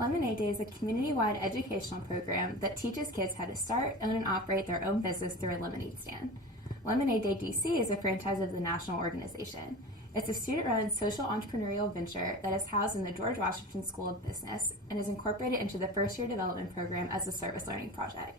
Lemonade Day is a community-wide educational program that teaches kids how to start, own, and operate their own business through a lemonade stand. Lemonade Day DC is a franchise of the national organization. It's a student-run social entrepreneurial venture that is housed in the George Washington School of Business and is incorporated into the first-year development program as a service learning project.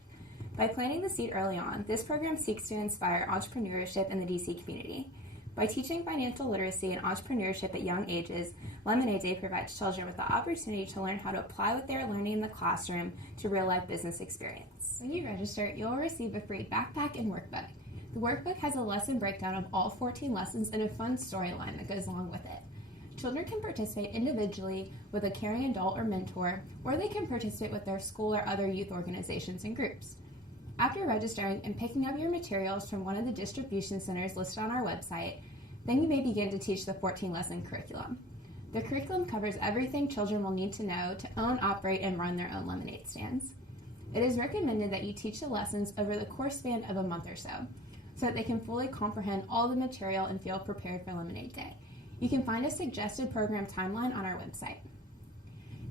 By planting the seed early on, this program seeks to inspire entrepreneurship in the DC community. By teaching financial literacy and entrepreneurship at young ages, Lemonade Day provides children with the opportunity to learn how to apply what they are learning in the classroom to real-life business experience. When you register, you'll receive a free backpack and workbook. The workbook has a lesson breakdown of all 14 lessons and a fun storyline that goes along with it. Children can participate individually with a caring adult or mentor, or they can participate with their school or other youth organizations and groups. After registering and picking up your materials from one of the distribution centers listed on our website, then you may begin to teach the 14-lesson curriculum. The curriculum covers everything children will need to know to own, operate, and run their own lemonade stands. It is recommended that you teach the lessons over the course span of a month or so that they can fully comprehend all the material and feel prepared for Lemonade Day. You can find a suggested program timeline on our website.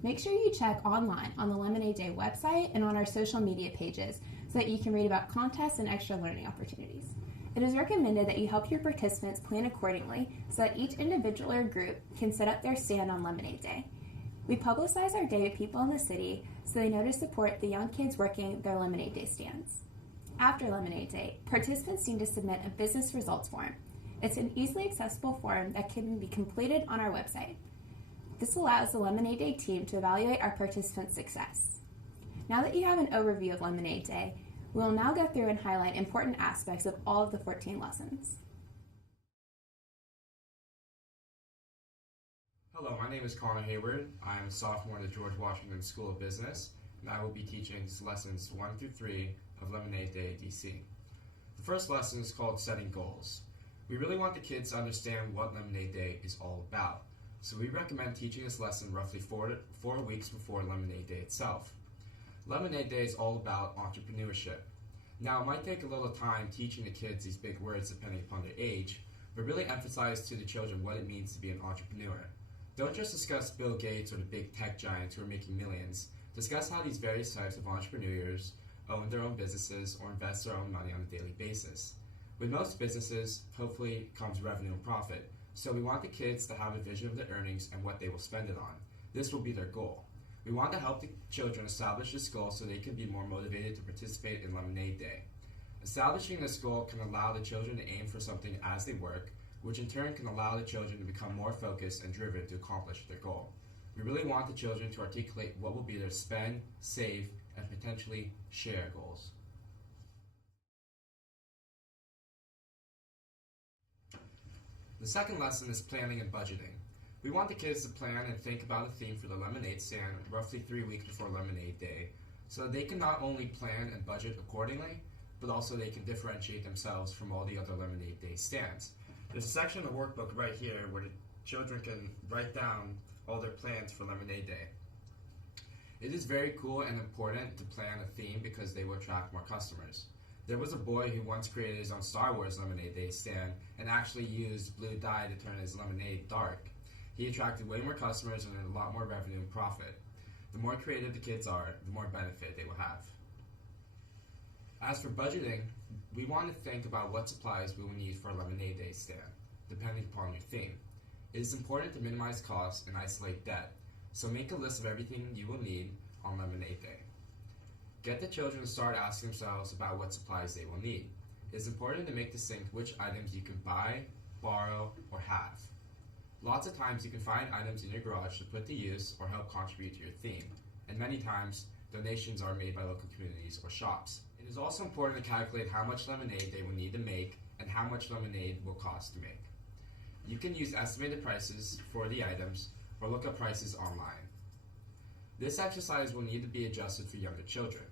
Make sure you check online on the Lemonade Day website and on our social media pages so that you can read about contests and extra learning opportunities. It is recommended that you help your participants plan accordingly so that each individual or group can set up their stand on Lemonade Day. We publicize our day to people in the city so they know to support the young kids working their Lemonade Day stands. After Lemonade Day, participants need to submit a business results form. It's an easily accessible form that can be completed on our website. This allows the Lemonade Day team to evaluate our participants' success. Now that you have an overview of Lemonade Day, we will now go through and highlight important aspects of all of the 14 lessons. Hello, my name is Connor Hayward. I am a sophomore at the George Washington School of Business, and I will be teaching lessons 1 through 3 of Lemonade Day DC. The first lesson is called Setting Goals. We really want the kids to understand what Lemonade Day is all about, so we recommend teaching this lesson roughly 4 weeks before Lemonade Day itself. Lemonade Day is all about entrepreneurship. Now, it might take a little time teaching the kids these big words depending upon their age, but really emphasize to the children what it means to be an entrepreneur. Don't just discuss Bill Gates or the big tech giants who are making millions. Discuss how these various types of entrepreneurs own their own businesses or invest their own money on a daily basis. With most businesses, hopefully comes revenue and profit, so we want the kids to have a vision of their earnings and what they will spend it on. This will be their goal. We want to help the children establish this goal so they can be more motivated to participate in Lemonade Day. Establishing this goal can allow the children to aim for something as they work, which in turn can allow the children to become more focused and driven to accomplish their goal. We really want the children to articulate what will be their spend, save, and potentially share goals. The second lesson is planning and budgeting. We want the kids to plan and think about a theme for the lemonade stand roughly 3 weeks before Lemonade Day, so that they can not only plan and budget accordingly, but also they can differentiate themselves from all the other Lemonade Day stands. There's a section of the workbook right here where the children can write down all their plans for Lemonade Day. It is very cool and important to plan a theme because they will attract more customers. There was a boy who once created his own Star Wars Lemonade Day stand and actually used blue dye to turn his lemonade dark. He attracted way more customers and a lot more revenue and profit. The more creative the kids are, the more benefit they will have. As for budgeting, we want to think about what supplies we will need for a Lemonade Day stand, depending upon your theme. It is important to minimize costs and isolate debt, so make a list of everything you will need on Lemonade Day. Get the children to start asking themselves about what supplies they will need. It is important to make distinct which items you can buy, borrow, or have. Lots of times you can find items in your garage to put to use or help contribute to your theme, and many times donations are made by local communities or shops. It is also important to calculate how much lemonade they will need to make and how much lemonade will cost to make. You can use estimated prices for the items or look up prices online. This exercise will need to be adjusted for younger children.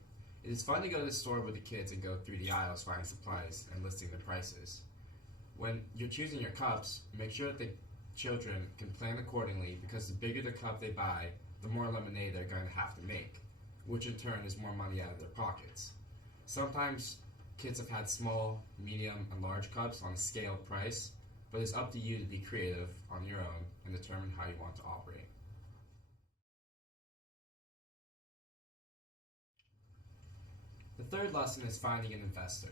It is fun to go to the store with the kids and go through the aisles finding supplies and listing the prices. When you're choosing your cups, make sure that the children can plan accordingly because the bigger the cup they buy, the more lemonade they're going to have to make, which in turn is more money out of their pockets. Sometimes kids have had small, medium, and large cups on a scale price, but it's up to you to be creative on your own and determine how you want to operate. The third lesson is finding an investor.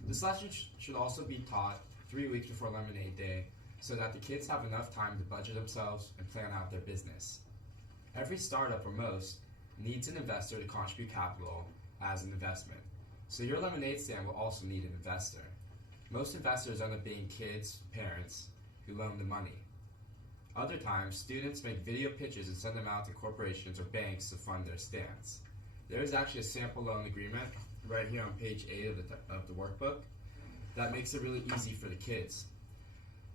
This lesson should also be taught 3 weeks before Lemonade Day so that the kids have enough time to budget themselves and plan out their business. Every startup, or most, needs an investor to contribute capital as an investment. So your lemonade stand will also need an investor. Most investors end up being kids' parents who loan the money. Other times, students make video pitches and send them out to corporations or banks to fund their stands. There is actually a sample loan agreement right here on page 8 of the workbook that makes it really easy for the kids.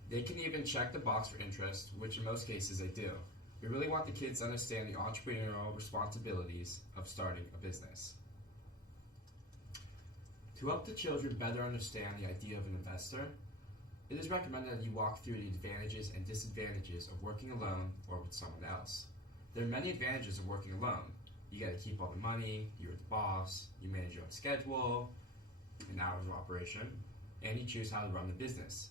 They can even check the box for interest, which in most cases they do. We really want the kids to understand the entrepreneurial responsibilities of starting a business. To help the children better understand the idea of an investor, it is recommended that you walk through the advantages and disadvantages of working alone or with someone else. There are many advantages of working alone. You get to keep all the money, you're the boss, you manage your own schedule and hours of operation, and you choose how to run the business.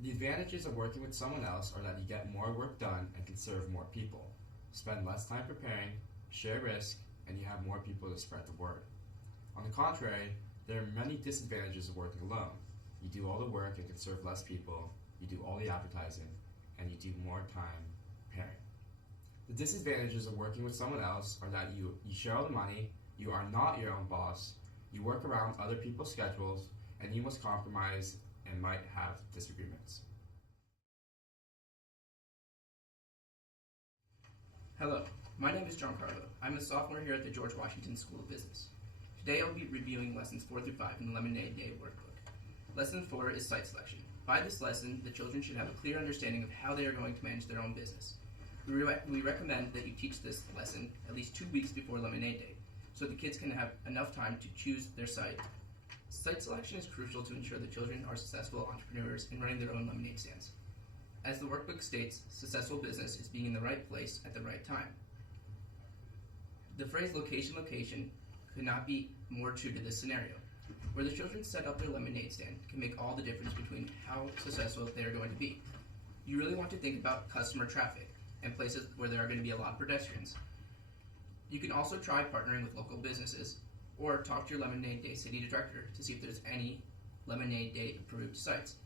The advantages of working with someone else are that you get more work done and can serve more people, spend less time preparing, share risk, and you have more people to spread the word. On the contrary, there are many disadvantages of working alone. You do all the work and can serve less people, you do all the advertising, and you do more time preparing. The disadvantages of working with someone else are that you share all the money, you are not your own boss, you work around other people's schedules, and you must compromise and might have disagreements. Hello, my name is Giancarlo. I'm a sophomore here at the George Washington School of Business. Today I'll be reviewing lessons 4 through 5 in the Lemonade Day workbook. Lesson 4 is site selection. By this lesson, the children should have a clear understanding of how they are going to manage their own business. We recommend that you teach this lesson at least 2 weeks before Lemonade Day, so the kids can have enough time to choose their site. Site selection is crucial to ensure the children are successful entrepreneurs in running their own lemonade stands. As the workbook states, successful business is being in the right place at the right time. The phrase location, location could not be more true to this scenario. Where the children set up their lemonade stand can make all the difference between how successful they are going to be. You really want to think about customer traffic and places where there are going to be a lot of pedestrians. You can also try partnering with local businesses or talk to your Lemonade Day city director to see if there's any Lemonade Day approved sites.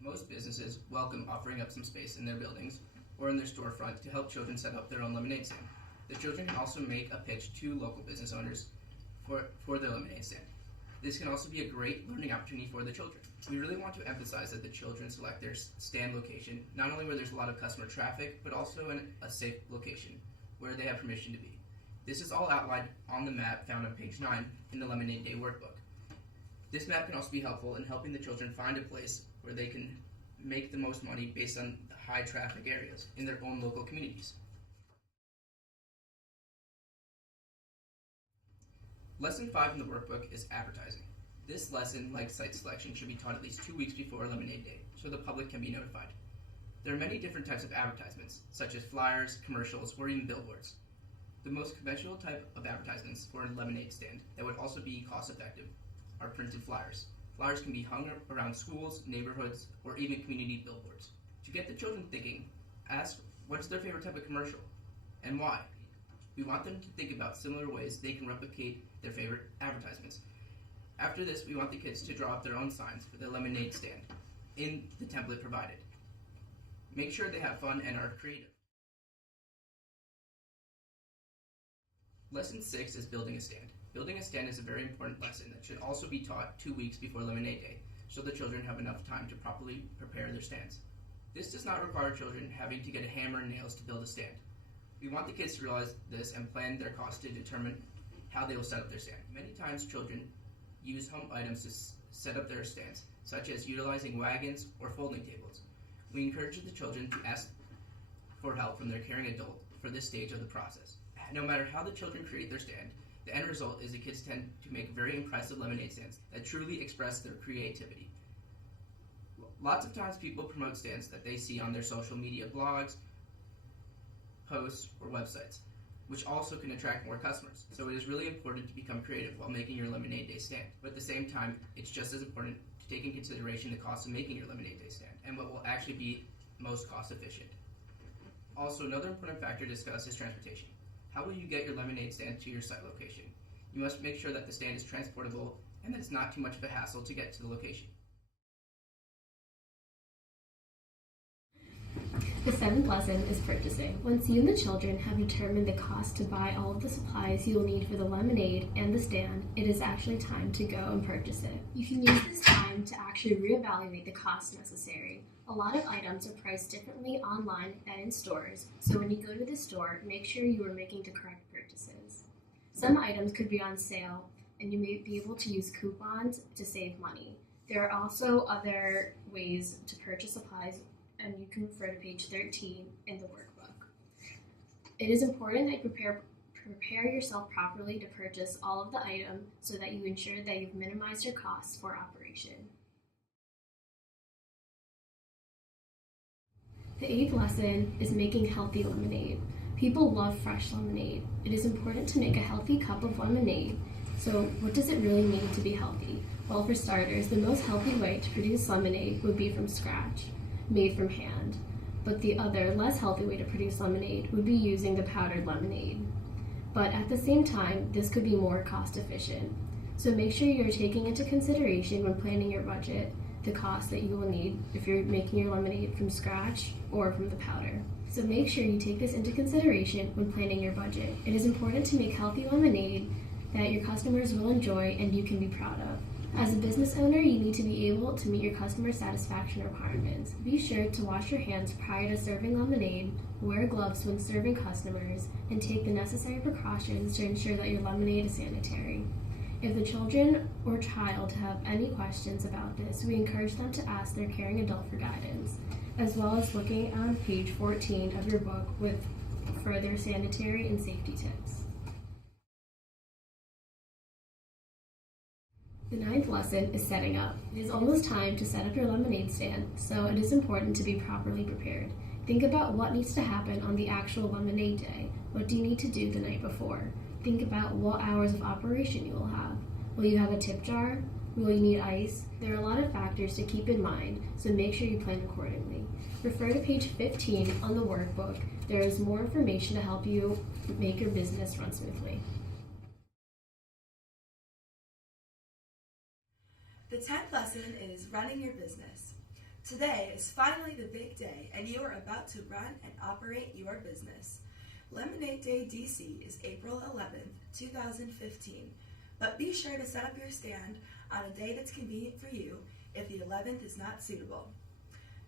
Most businesses welcome offering up some space in their buildings or in their storefront to help children set up their own lemonade stand. The children can also make a pitch to local business owners for their lemonade stand. This can also be a great learning opportunity for the children. We really want to emphasize that the children select their stand location, not only where there's a lot of customer traffic, but also in a safe location where they have permission to be. This is all outlined on the map found on page 9 in the Lemonade Day workbook. This map can also be helpful in helping the children find a place where they can make the most money based on the high traffic areas in their own local communities. Lesson 5 in the workbook is advertising. This lesson, like site selection, should be taught at least 2 weeks before Lemonade Day, so the public can be notified. There are many different types of advertisements, such as flyers, commercials, or even billboards. The most conventional type of advertisements for a lemonade stand that would also be cost-effective are printed flyers. Flyers can be hung around schools, neighborhoods, or even community billboards. To get the children thinking, ask what's their favorite type of commercial and why. We want them to think about similar ways they can replicate their favorite advertisements. After this, we want the kids to draw up their own signs for their lemonade stand in the template provided. Make sure they have fun and are creative. Lesson 6 is building a stand. Building a stand is a very important lesson that should also be taught 2 weeks before Lemonade Day, so the children have enough time to properly prepare their stands. This does not require children having to get a hammer and nails to build a stand. We want the kids to realize this and plan their costs to determine how they will set up their stand. Many times children use home items to set up their stands, such as utilizing wagons or folding tables. We encourage the children to ask for help from their caring adult for this stage of the process. No matter how the children create their stand, the end result is the kids tend to make very impressive lemonade stands that truly express their creativity. Lots of times people promote stands that they see on their social media blogs, posts, or websites, which also can attract more customers. So it is really important to become creative while making your Lemonade Day stand. But at the same time, it's just as important to take in consideration the cost of making your Lemonade Day stand and what will actually be most cost efficient. Also, another important factor to discuss is transportation. How will you get your lemonade stand to your site location? You must make sure that the stand is transportable and that it's not too much of a hassle to get to the location. The 7th lesson is purchasing. Once you and the children have determined the cost to buy all of the supplies you will need for the lemonade and the stand, it is actually time to go and purchase it. You can use this time to actually reevaluate the costs necessary. A lot of items are priced differently online than in stores, so when you go to the store, make sure you are making the correct purchases. Some items could be on sale, and you may be able to use coupons to save money. There are also other ways to purchase supplies, and you can refer to page 13 in the workbook. It is important that you prepare yourself properly to purchase all of the items so that you ensure that you've minimized your costs for operation. The 8th lesson is making healthy lemonade. People love fresh lemonade. It is important to make a healthy cup of lemonade. So what does it really mean to be healthy? Well, for starters, the most healthy way to produce lemonade would be from scratch, made from hand. But the other, less healthy way to produce lemonade would be using the powdered lemonade. But at the same time, this could be more cost efficient. So make sure you're taking into consideration when planning your budget the cost that you will need if you're making your lemonade from scratch or from the powder. So make sure you take this into consideration when planning your budget. It is important to make healthy lemonade that your customers will enjoy and you can be proud of. As a business owner, you need to be able to meet your customer satisfaction requirements. Be sure to wash your hands prior to serving lemonade, wear gloves when serving customers, and take the necessary precautions to ensure that your lemonade is sanitary. If the children or child have any questions about this, we encourage them to ask their caring adult for guidance, as well as looking on page 14 of your book with further sanitary and safety tips. The 9th lesson is setting up. It is almost time to set up your lemonade stand, so it is important to be properly prepared. Think about what needs to happen on the actual lemonade day. What do you need to do the night before? Think about what hours of operation you will have. Will you have a tip jar? Will you need ice? There are a lot of factors to keep in mind, so make sure you plan accordingly. Refer to page 15 on the workbook. There is more information to help you make your business run smoothly. The 10th lesson is running your business. Today is finally the big day, and you are about to run and operate your business. Lemonade Day DC is April 11th, 2015, but be sure to set up your stand on a day that's convenient for you if the 11th is not suitable.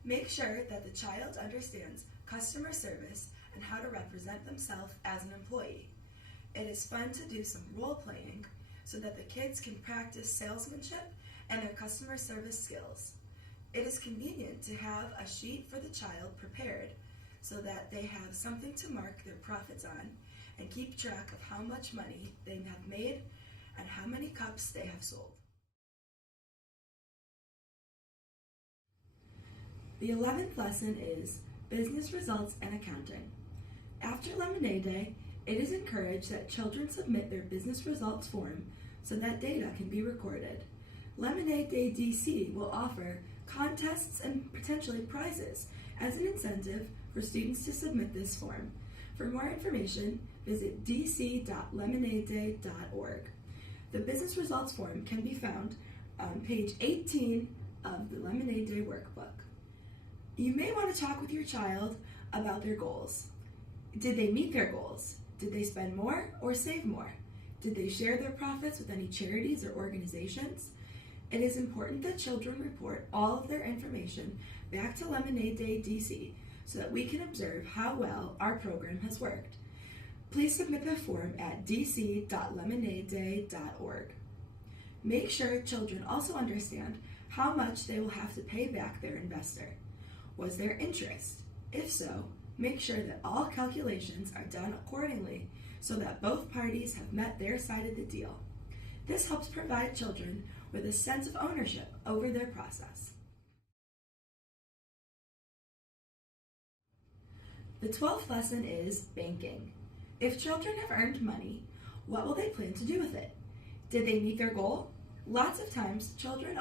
Make sure that the child understands customer service and how to represent themselves as an employee. It is fun to do some role playing so that the kids can practice salesmanship and their customer service skills. It is convenient to have a sheet for the child prepared so that they have something to mark their profits on and keep track of how much money they have made and how many cups they have sold. The 11th lesson is business results and accounting. After Lemonade Day, it is encouraged that children submit their business results form so that data can be recorded. Lemonade Day DC will offer contests and potentially prizes as an incentive for students to submit this form. For more information, visit dc.lemonadeday.org. The business results form can be found on page 18 of the Lemonade Day workbook. You may want to talk with your child about their goals. Did they meet their goals? Did they spend more or save more? Did they share their profits with any charities or organizations? It is important that children report all of their information back to Lemonade Day DC so that we can observe how well our program has worked. Please submit the form at dc.lemonadeday.org. Make sure children also understand how much they will have to pay back their investor. Was there interest? If so, make sure that all calculations are done accordingly so that both parties have met their side of the deal. This helps provide children with a sense of ownership over their process. The 12th lesson is banking. If children have earned money, what will they plan to do with it? Did they meet their goal? Lots of times, children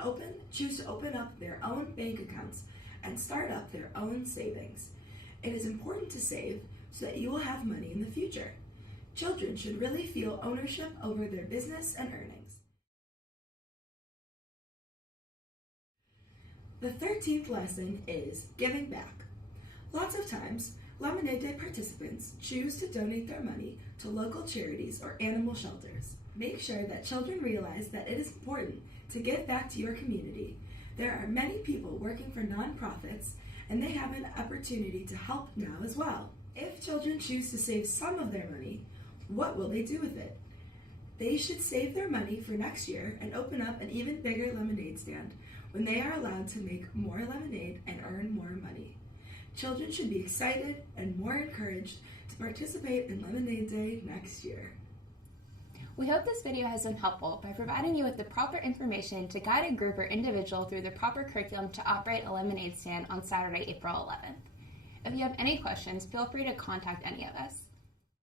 choose to open up their own bank accounts and start up their own savings. It is important to save so that you will have money in the future. Children should really feel ownership over their business and earnings. The 13th lesson is giving back. Lots of times, Lemonade Day participants choose to donate their money to local charities or animal shelters. Make sure that children realize that it is important to give back to your community. There are many people working for nonprofits, and they have an opportunity to help now as well. If children choose to save some of their money, what will they do with it? They should save their money for next year and open up an even bigger lemonade stand when they are allowed to make more lemonade and earn more money. Children should be excited and more encouraged to participate in Lemonade Day next year. We hope this video has been helpful by providing you with the proper information to guide a group or individual through the proper curriculum to operate a lemonade stand on Saturday, April 11th. If you have any questions, feel free to contact any of us.